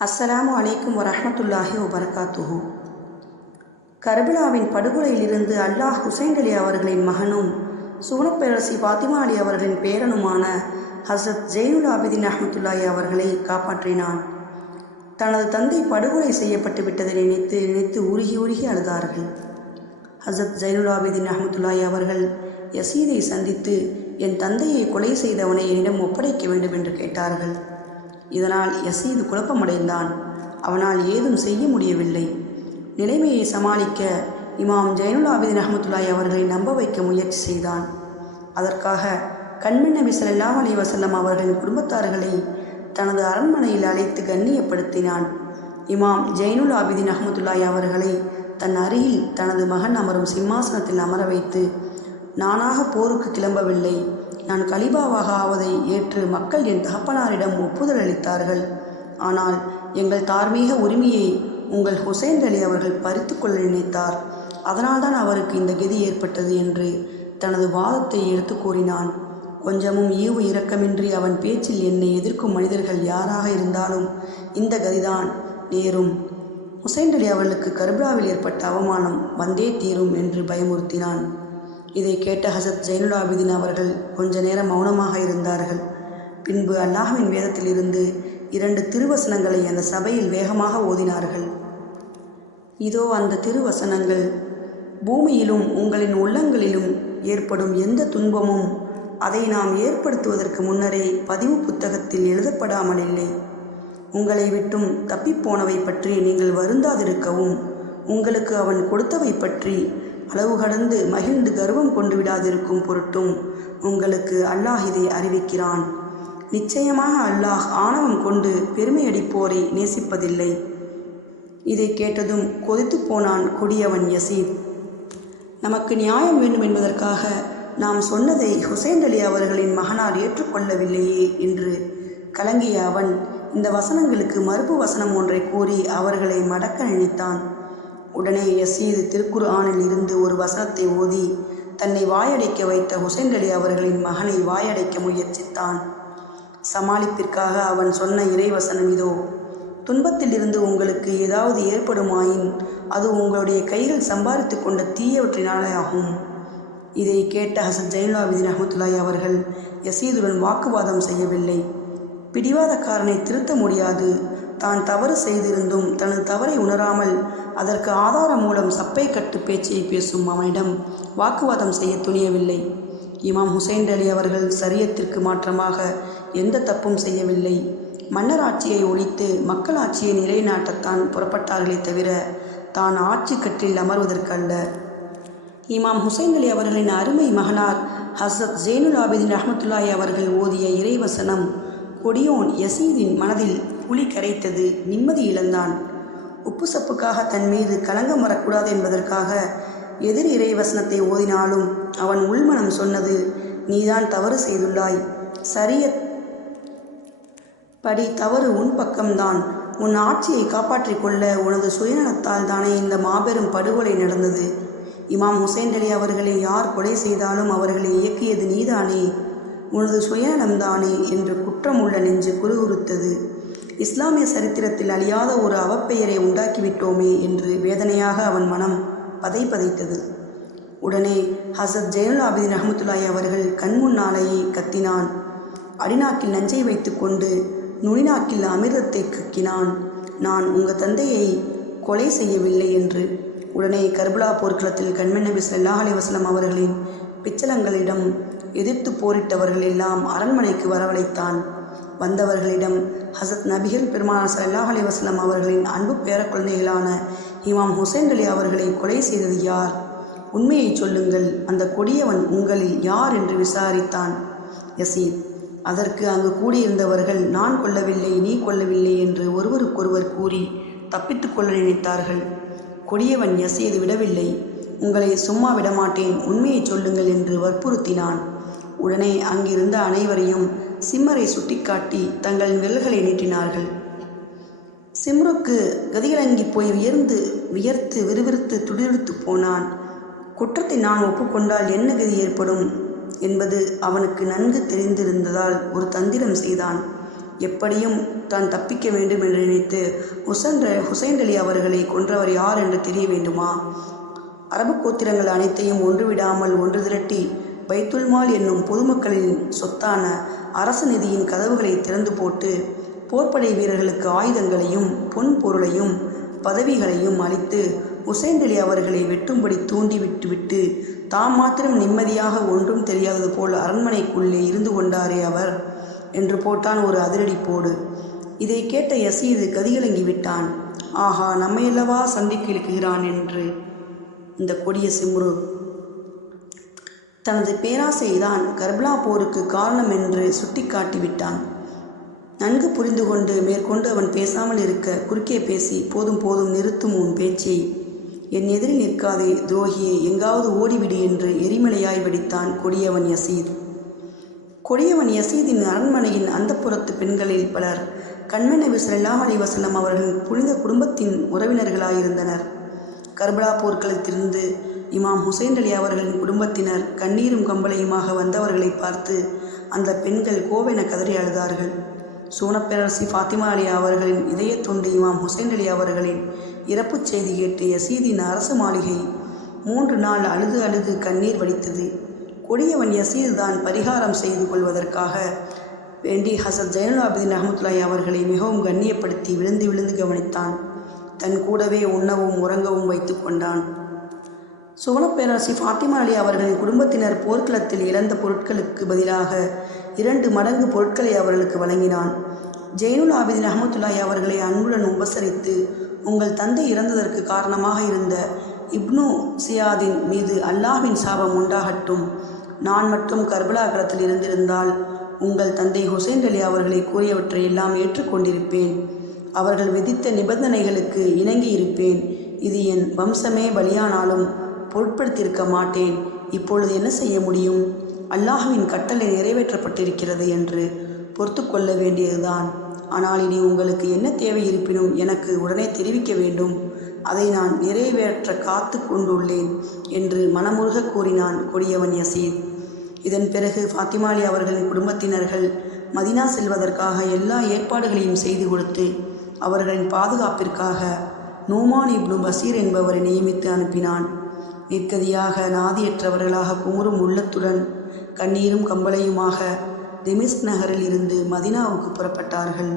அஸ்ஸலாமு அலைக்கும் வரஹ்மத்துல்லாஹி வபரகாத்துஹு. கர்பிலாவின் படுகொலையிலிருந்து அல்லாஹ் ஹுசைன் அலி அவர்களின் மகனும் சுவனப்பேரரசி பாத்திமா அலி அவர்களின் பேரனுமான ஹசரத் ஜெயினுல் ஆபிதின் அஹமத்துல்லாஹி அவர்களை காப்பாற்றினான். தனது தந்தை படுகொலை செய்யப்பட்டு விட்டதை நினைத்து நினைத்து உருகி உருகி அழுதார்கள். ஹசரத் ஜெயினுல் ஆபிதின் அஹமத்துல்லாஹி அவர்கள் யசீதை சந்தித்து என் தந்தையை கொலை செய்தவனை என்னிடம் ஒப்படைக்க வேண்டும் என்று கேட்டார்கள். இதனால் யசீது குழப்பமடைந்தான். அவனால் ஏதும் செய்ய முடியவில்லை. நிலைமையை சமாளிக்க இமாம் ஜெயனுல் ஆபிதின் அஹமத்துல்லாஹி அவர்களை நம்ப வைக்க முயற்சி செய்தான். அதற்காக கண்மண் நபி சல்லாஹ் அலி வசல்லம் அவர்களின் குடும்பத்தார்களை தனது அரண்மனையில் அழைத்து கண்ணியப்படுத்தினான். இமாம் ஜெயினுல் ஆபிதின் அஹமத்துல்லாஹி அவர்களை தன் அருகில் தனது மகன் அமரும் சிம்மாசனத்தில் அமர வைத்து நானாக போருக்கு கிளம்பவில்லை. நான் கலிபாவாக ஆவதை ஏற்று மக்கள் என் தகப்பனாரிடம் ஒப்புதல் அளித்தார்கள். ஆனால் எங்கள் தார்மீக உரிமையை உங்கள் ஹுசைன் அலி அவர்கள் பறித்து கொள்ள நினைத்தார். அதனால்தான் அவருக்கு இந்த கதி ஏற்பட்டது என்று தனது வாதத்தை எடுத்து கூறினான். கொஞ்சமும் ஈவு இரக்கமின்றி அவன் பேச்சில் என்னை எதிர்க்கும் மனிதர்கள் யாராக இருந்தாலும் இந்த கதிதான் நேரும். ஹுசைன் அலி அவர்களுக்கு கர்ப்ராவில் ஏற்பட்ட அவமானம் வந்தே தீரும் என்று பயமுறுத்தினான். இதை கேட்ட ஹசத் ஜைனுல் ஆபிதின் அவர்கள் கொஞ்ச நேரம் மௌனமாக இருந்தார்கள். பின்பு அல்லாஹ்வின் வேதத்திலிருந்து இரண்டு திருவசனங்களை அந்த சபையில் வேகமாக ஓதினார்கள். இதோ அந்த திருவசனங்கள் பூமியிலும் உங்களின் உள்ளங்களிலும் ஏற்படும் எந்த துன்பமும் அதை நாம் ஏற்படுத்துவதற்கு முன்னரே பதிவு புத்தகத்தில் எழுதப்படாமல் இல்லை. உங்களை விட்டும் தப்பிப்போனவை பற்றி நீங்கள் வருந்தாதிருக்கவும் உங்களுக்கு அவன் கொடுத்தவை பற்றி அளவு கடந்து மகிழ்ந்து கர்வம் கொண்டு விடாதிருக்கும் பொருட்டும் உங்களுக்கு அல்லாஹ் இதை அறிவிக்கிறான். நிச்சயமாக அல்லாஹ் ஆணவம் கொண்டு பெருமையடிப்போரை நேசிப்பதில்லை. இதை கேட்டதும் கொதித்து போனான் கொடியவன் யசீத். நமக்கு நியாயம் வேண்டும் என்பதற்காக நாம் சொன்னதை ஹுசைன் அலி அவர்களின் மகனார் ஏற்றுக்கொள்ளவில்லையே என்று கலங்கிய அவன் இந்த வசனங்களுக்கு மறுப்பு வசனம் ஒன்றை கூறி அவர்களை மடக்க நினைத்தான். உடனே யசீது திருக்குர்ஆனில் இருந்து ஒரு வசனத்தை ஓதி தன்னை வாயடைக்க வைத்த ஹுசைன் அலி அவர்களின் மகனை வாயடைக்க முயற்சித்தான். சமாளிப்பிற்காக அவன் சொன்ன இறைவசனம் இதோ துன்பத்திலிருந்து உங்களுக்கு ஏதாவது ஏற்படுமாயின் அது உங்களுடைய கைகள் சம்பாதித்து கொண்ட தீயவற்றினாலே ஆகும் இதை கேட்ட ஹசன் ஜெயினுலாபிதின் அஹமத்துல்லாய் அவர்கள் யசீதுடன் வாக்குவாதம் செய்யவில்லை. பிடிவாதக்காரனை திருத்த முடியாது. தான் தவறு செய்திருந்தும் தனது தவறை உணராமல் அதற்கு ஆதாரம் மூலம் சப்பை கட்டு பேச்சை பேசும் அவனிடம் வாக்குவாதம் செய்ய துணியவில்லை. இமாம் ஹுசைன் அலி அவர்கள் சரியத்திற்கு மாற்றமாக எந்த தப்பும் செய்யவில்லை. மன்னர் ஆட்சியை ஒழித்து மக்கள் ஆட்சியை நிலைநாட்டத்தான் புறப்பட்டார்களே தவிர தான் ஆட்சி கட்டில் அமர்வதற்கல்ல இமாம் ஹுசைன் அலி அவர்களின் அருமை மகனார் ஹசத் ஜெயினுல் ஆபிதின் ரஹமத்துல்லாய் அவர்கள் ஓதிய இறைவசனம் கொடியோன் யசீதின் மனதில் புலி கரைத்தது நிம்மதி இழந்தான். உப்பு சப்புக்காக தன் மீது களங்கம் வரக்கூடாது என்பதற்காக எதிர் இறைவசனத்தை ஓதினாலும் அவன் உள்மனம் சொன்னது நீதான் தவறு செய்துள்ளாய். சரிய படி தவறு உன் பக்கம்தான். உன் ஆட்சியை காப்பாற்றிக் கொள்ள உனது சுயநலத்தால் தானே இந்த மாபெரும் படுகொலை நடந்தது. இமாம் ஹுசைன் அலி அவர்களை யார் கொலை செய்தாலும் அவர்களை இயக்கியது நீதானே. உனது சுயநலம்தானே என்று குற்றம் உள்ள நெஞ்சு குறுகுறுத்தது இஸ்லாமிய சரித்திரத்தில் அழியாத ஒரு அவப்பெயரை உண்டாக்கிவிட்டோமே என்று வேதனையாக அவன் மனம் பதை பதைத்தது உடனே ஹசத் ஜெயனுல் ஆபிதின் அஹமத்துல்லாய் அவர்கள் கண்முன்னாலேயே கத்தினான். அடிநாக்கில் நஞ்சை வைத்துக்கொண்டு நுனிநாக்கில் அமிர்தத்தை கக்கினான். நான் உங்கள் தந்தையை கொலை செய்யவில்லை என்று. உடனே கர்பலா போர்க்களத்தில் கண்மன் நபி ஸல்லல்லாஹு அலைஹி அவர்களின் பிச்சலங்களிடம் எதிர்த்து போரிட்டவர்கள் எல்லாம் அரண்மனைக்கு வரவழைத்தான். வந்தவர்களிடம் ஹசத் நபிகள் பெருமானார் சல்லாஹ் அலி வஸ்லம் அவர்களின் அன்பு பேர குழந்தைகளான இமாம் ஹுசைன் அலி அவர்களை கொலை செய்தது யார்? உண்மையை சொல்லுங்கள். அந்த கொடியவன் உங்களில் யார் என்று விசாரித்தான். யசீத் அதற்கு அங்கு கூடியிருந்தவர்கள் நான் கொல்லவில்லை நீ கொல்லவில்லை என்று ஒருவருக்கொருவர் கூறி தப்பித்து கொள்ள நினைத்தார்கள். கொடியவன் யசீது விடவில்லை. உங்களை சும்மா விடமாட்டேன். உண்மையை சொல்லுங்கள் என்று வற்புறுத்தினான். உடனே அங்கிருந்த அனைவரையும் சிம்மரை சுட்டிக்காட்டி தங்கள் விரல்களை நீட்டினார்கள். சிம்ருக்கு கதிகலங்கி போய் உயர்ந்து வியர்த்து விறுவிறுத்து துடிதுடித்து போனான். குற்றத்தை நான் ஒப்புக்கொண்டால் என்ன கதி ஏற்படும்? என்பது அவனுக்கு நன்கு தெரிந்திருந்ததால் ஒரு தந்திரம் செய்தான். எப்படியும் தான் தப்பிக்க வேண்டும் என்று நினைத்து ஹுசன் ஹுசைன் அலி அவர்களை கொன்றவர் யார் என்று தெரிய வேண்டுமா? அரபு கோத்திரங்கள் அனைத்தையும் ஒன்று விடாமல் ஒன்று திரட்டி பைத்துல்மால் என்னும் பொதுமக்களின் சொத்தான அரசு நிதியின் கதவுகளை திறந்து போட்டு போர்ப்படை வீரர்களுக்கு ஆயுதங்களையும் பொன் பொருளையும் பதவிகளையும் அளித்து உசைன் அலி அவர்களை வெட்டும்படி தூண்டி விட்டுவிட்டு தாம் மாத்திரம் நிம்மதியாக ஒன்றும் தெரியாதது போல் அரண்மனைக்குள்ளே இருந்து கொண்டாரே அவர் என்று போட்டான் ஒரு அதிரடி போடு இதை கேட்ட யசீது கதிகலங்கி விட்டான். ஆஹா நம்மையல்லவா சந்திக்க இழுக்குகிறான் என்று. இந்த கொடிய சிம்ரு தனது பேராசைதான் கர்பலா போருக்கு காரணம் என்று சுட்டிக்காட்டி விட்டான் நன்கு புரிந்து கொண்டு மேற்கொண்டு அவன் பேசாமல் இருக்க குறுக்கே பேசி போதும் போதும் நிறுத்தும் உன் பேச்சை. என் எதிரில் நிற்காதே துரோகியே. எங்காவது ஓடிவிடு என்று எரிமலையாய் வெடித்தான் கொடியவன் யசீத். கொடியவன் யசீதின் அரண்மனையின் அந்தப்புறத்து பெண்களில் பலர் கண்மணவி ஸல்லல்லாஹு அலைஹி அவர்களின் புனித குடும்பத்தின் உறவினர்களாயிருந்தனர். கர்பலா போர்க்களத்திலிருந்து இமாம் ஹுசைன் அலி அவர்களின் குடும்பத்தினர் கண்ணீரும் கம்பளையுமாக வந்தவர்களை பார்த்து அந்த பெண்கள் கோவென கதறி அழுதார்கள். சூனப்பேரரசி ஃபாத்திமா அலி அவர்களின் இதயத் தொண்டு இமாம் ஹுசைன் அலி அவர்களின் இறப்புச் செய்தி கேட்டு யசீதின் அரசு மாளிகை மூன்று நாள் அழுது அழுது கண்ணீர் வடித்தது. கொடியவன் யசீது தான் பரிகாரம் செய்து கொள்வதற்காக வேண்டி ஹசத் ஜைனுல் ஆபிதின் அஹமத்துல்லாய் அவர்களை மிகவும் கண்ணியப்படுத்தி விழுந்து விழுந்து கவனித்தான். தன் கூடவே உண்ணவும் உறங்கவும் வைத்து கொண்டான். சுவனப்பேரரசி ஃபாத்திமா அலி அவர்களின் குடும்பத்தினர் போர்க்களத்தில் இழந்த பொருட்களுக்கு பதிலாக இரண்டு மடங்கு பொருட்களை அவர்களுக்கு வழங்கினான். ஜெயினுல் ஆபிதின் அஹமத்துல்லாய் அவர்களை அன்புடன் உபசரித்து உங்கள் தந்தை இறந்ததற்கு காரணமாக இருந்த இப்னு சியாதின் மீது அல்லாஹின் சாபம் உண்டாகட்டும். நான் மட்டும் கர்பலா களத்தில் இருந்திருந்தால் உங்கள் தந்தை ஹுசைன் அலி அவர்களை கூறியவற்றை எல்லாம் ஏற்றுக்கொண்டிருப்பேன். அவர்கள் விதித்த நிபந்தனைகளுக்கு இணங்கி இருப்பேன் இது என் வம்சமே பலியானாலும் பொருட்படுத்தியிருக்க மாட்டேன். இப்பொழுது என்ன செய்ய முடியும்? அல்லாஹுவின் கட்டளை நிறைவேற்றப்பட்டிருக்கிறது என்று பொறுத்து கொள்ள வேண்டியதுதான். ஆனால் இனி உங்களுக்கு என்ன தேவை இருப்பினும் எனக்கு உடனே தெரிவிக்க வேண்டும். அதை நான் நிறைவேற்ற காத்து கொண்டுள்ளேன் என்று மனமுருக கூறினான் கொடியவன் யசீத் இதன் பிறகு ஃபாத்திமாலி அவர்களின் குடும்பத்தினர்கள் மதினா செல்வதற்காக எல்லா ஏற்பாடுகளையும் செய்து கொடுத்து அவர்களின் பாதுகாப்பிற்காக நூமான் இப்னு பசீர் என்பவரை நியமித்து அனுப்பினான். நிற்கதியாக நாதியற்றவர்களாக குமுறும் உள்ளத்துடன் கண்ணீரும் கம்பளையுமாக திமிஸ் நகரில் இருந்து மதினாவுக்கு புறப்பட்டார்கள்.